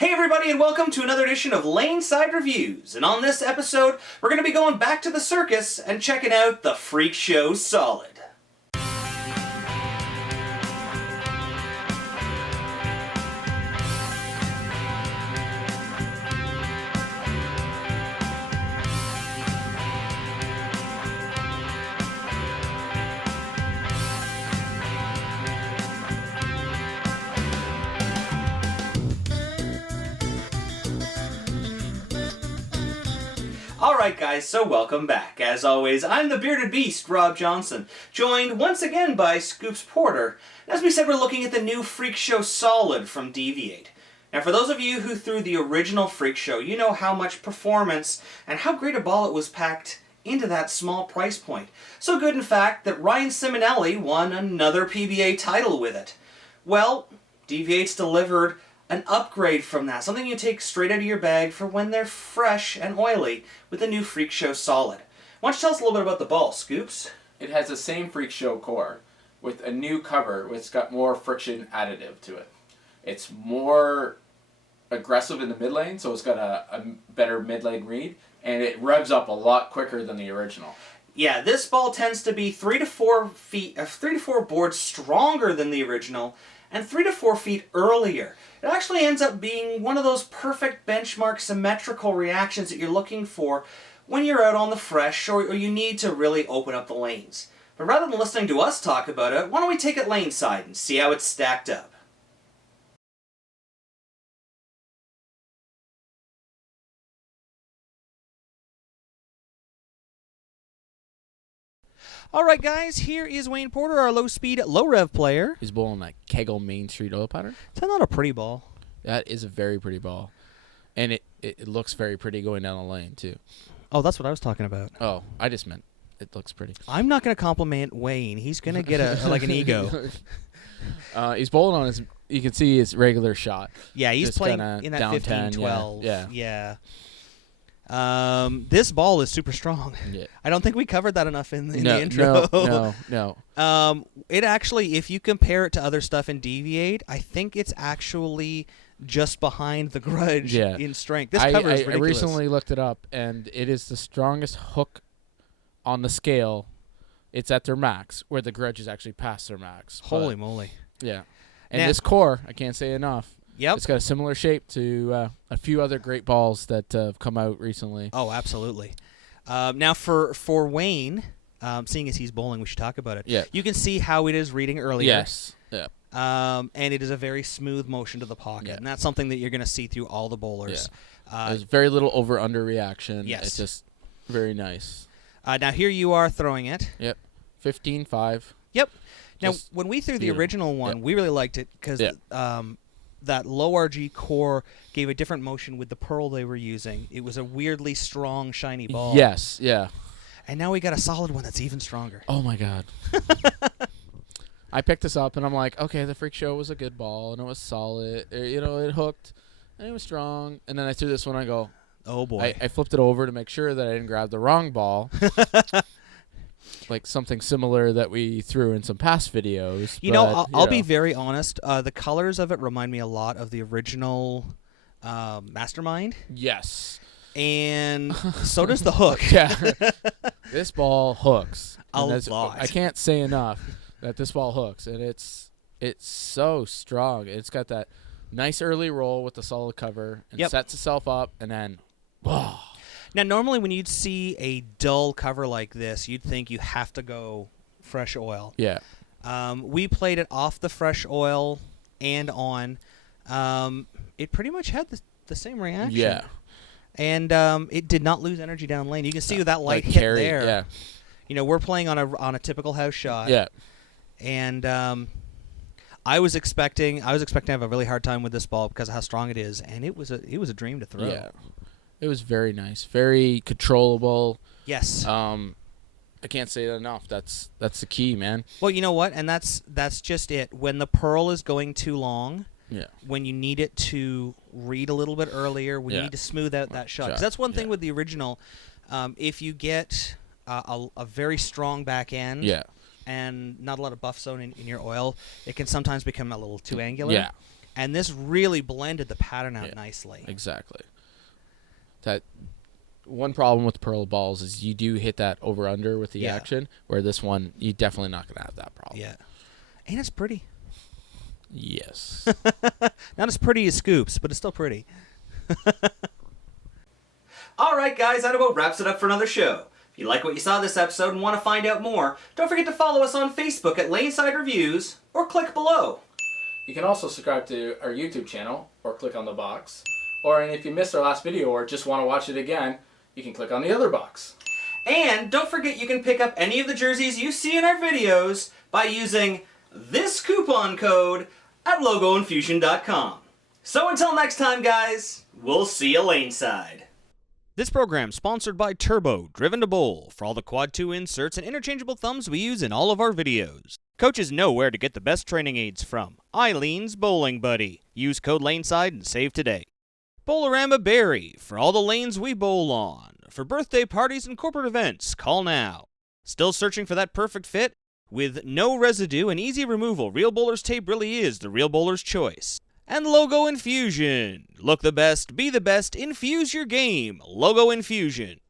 Hey everybody, and welcome to another edition of Laneside Reviews. And on this episode, we're going to be going back to the circus and checking out the Freak Show Solid. Alright guys, so welcome back. As always, I'm the Bearded Beast, Rob Johnson, joined once again by Scoops Porter. As we said, we're looking at the new Freak Show Solid from DV8. Now for those of you who threw the original Freak Show, you know how much performance and how great a ball it was packed into that small price point. So good in fact that Ryan Simonelli won another PBA title with it. Well, DV8's delivered an upgrade from that, something you take straight out of your bag for when they're fresh and oily with the new Freak Show Solid. Why don't you tell us a little bit about the ball, Scoops? It has the same Freak Show core with a new cover which has got more friction additive to it. It's more aggressive in the mid lane, so it's got a better mid lane read, and it revs up a lot quicker than the original. Yeah, this ball tends to be 3 to 4 boards stronger than the original, and 3 to 4 feet earlier. It actually ends up being one of those perfect benchmark symmetrical reactions that you're looking for when you're out on the fresh or you need to really open up the lanes. But rather than listening to us talk about it, why don't we take it laneside and see how it's stacked up? Alright guys, here is Wayne Porter, our low-speed, low-rev player. He's bowling that KEGEL Main Street oil pattern. Is that not a pretty ball? That is a very pretty ball. And it looks very pretty going down the lane, too. Oh, that's what I was talking about. Oh, I just meant it looks pretty. I'm not going to compliment Wayne. He's going to get like an ego. He's bowling on his, you can see his regular shot. Yeah, he's just playing in that 15-12. Yeah. This ball is super strong. Yeah. I don't think we covered that enough in the intro. No. It actually, if you compare it to other stuff in DV8, I think it's actually just behind the Grudge in strength. This cover is ridiculous. I recently looked it up, and it is the strongest hook on the scale. It's at their max, where the Grudge is actually past their max. Holy moly. Yeah. And this core, I can't say enough. Yep. It's got a similar shape to a few other great balls that have come out recently. Oh, absolutely. Now, for Wayne, seeing as he's bowling, we should talk about it. Yeah. You can see how it is reading earlier. Yes. Yeah. And it is a very smooth motion to the pocket. And that's something that you're going to see through all the bowlers. Yeah. There's very little over-under reaction. Yes. It's just very nice. Now, here you are throwing it. Yep. 15-5. Yep. Now, when we threw the original one, we really liked it because that low RG core gave a different motion with the pearl they were using. It was a weirdly strong, shiny ball. Yes, yeah. And now we got a solid one that's even stronger. Oh, my God. I picked this up, and I'm like, okay, the Freak Show was a good ball, and it was solid. It hooked, and it was strong. And then I threw this one, I go, oh, boy. I flipped it over to make sure that I didn't grab the wrong ball. Like something similar that we threw in some past videos. I'll be very honest. The colors of it remind me a lot of the original Mastermind. Yes. And so does the hook. Yeah. This ball hooks. A lot. I can't say enough that this ball hooks, and it's so strong. It's got that nice early roll with the solid cover, and sets itself up, and then, whoa. Now, normally when you'd see a dull cover like this, you'd think you have to go fresh oil. Yeah. We played it off the fresh oil and on. It pretty much had the same reaction. Yeah. And it did not lose energy down lane. You can see with that light hit carry, there. Yeah. We're playing on a typical house shot. Yeah. And I was expecting to have a really hard time with this ball because of how strong it is, and it was a dream to throw. Yeah. It was very nice, very controllable. Yes. I can't say that enough. That's the key, man. Well, you know what? And that's just it. When the pearl is going too long, when you need it to read a little bit earlier, when you need to smooth out that shot. 'Cause that's one thing with the original. If you get a very strong back end, and not a lot of buff zone in your oil, it can sometimes become a little too angular. Yeah. And this really blended the pattern out nicely. Exactly. That one problem with Pearl balls is you do hit that over-under with the action, where this one, you're definitely not going to have that problem. Yeah. And it's pretty. Yes. Not as pretty as Scoops, but it's still pretty. All right, guys, that about wraps it up for another show. If you like what you saw this episode and want to find out more, don't forget to follow us on Facebook at Laneside Reviews, or click below. You can also subscribe to our YouTube channel, or click on the box. Or and if you missed our last video or just want to watch it again, you can click on the other box. And don't forget you can pick up any of the jerseys you see in our videos by using this coupon code at logoinfusion.com. So until next time, guys, we'll see you laneside. This program sponsored by Turbo, Driven to Bowl, for all the Quad 2 inserts and interchangeable thumbs we use in all of our videos. Coaches know where to get the best training aids from. Eileen's Bowling Buddy. Use code LANESIDE and save today. Bowlerama Berry, for all the lanes we bowl on. For birthday parties and corporate events, call now. Still searching for that perfect fit? With no residue and easy removal, Real Bowler's Tape really is the Real Bowler's choice. And Logo Infusion. Look the best, be the best, infuse your game. Logo Infusion.